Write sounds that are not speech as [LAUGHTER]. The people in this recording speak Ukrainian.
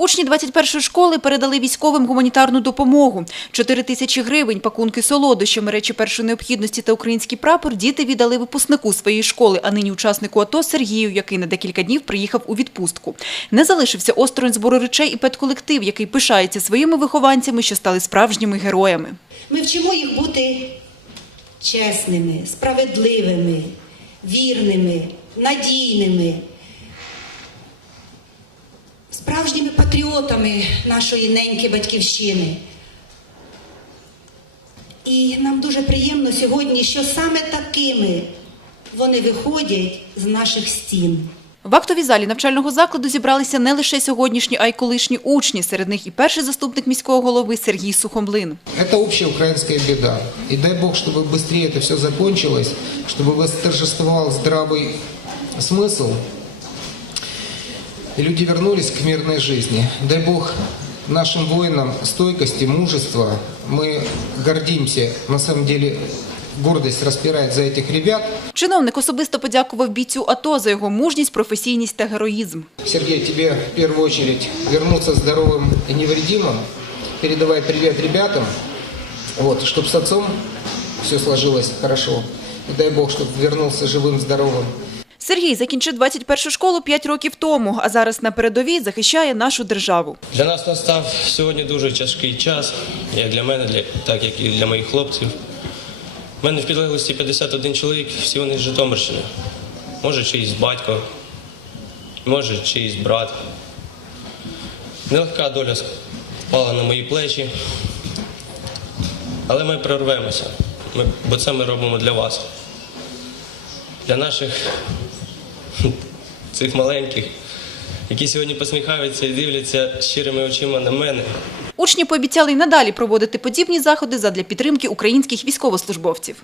Учні 21-ї школи передали військовим гуманітарну допомогу. 4 тисячі гривень, пакунки солодощами, речі першої необхідності та український прапор діти віддали випускнику своєї школи, а нині учаснику АТО Сергію, який на декілька днів приїхав у відпустку. Не залишився осторонь збору речей і педколектив, який пишається своїми вихованцями, що стали справжніми героями. Ми вчимо їх бути чесними, справедливими, вірними, надійними, справжніми патріотами нашої неньки батьківщини. І нам дуже приємно сьогодні, що саме такими вони виходять з наших стін. В актовій залі навчального закладу зібралися не лише сьогоднішні, а й колишні учні. Серед них і перший заступник міського голови Сергій Сухомлин. Это общая украинская беда. И дай Бог, чтобы быстрее это все закончилось, чтобы восторжествовал здравый смысл, и люди вернулись к мирной жизни. Дай Бог нашим воинам стойкости, мужества. Мы гордимся, на самом деле гордость распирает за этих ребят. Чиновник особисто подякував бійцю АТО за його мужність, професійність та героїзм. Сергей, тебе в первую очередь вернуться здоровым и невредимым. Передавай привет ребятам, вот, чтобы с отцом все сложилось хорошо. И дай Бог, чтобы вернулся живым, здоровым. Сергій закінчив 21-шу школу 5 років тому, а зараз на передовій захищає нашу державу. Для нас настав сьогодні дуже тяжкий час, як для мене, так як і для моїх хлопців. У мене в підлеглості 51 чоловік, всі вони з Житомирщини. Може, чиїсь батько, може, чиїсь брат. Нелегка доля впала на мої плечі. Але ми прорвемося, бо це ми робимо для вас. Для наших [LAUGHS] цих маленьких, які сьогодні посміхаються і дивляться щирими очима на мене. Учні пообіцяли й надалі проводити подібні заходи задля підтримки українських військовослужбовців.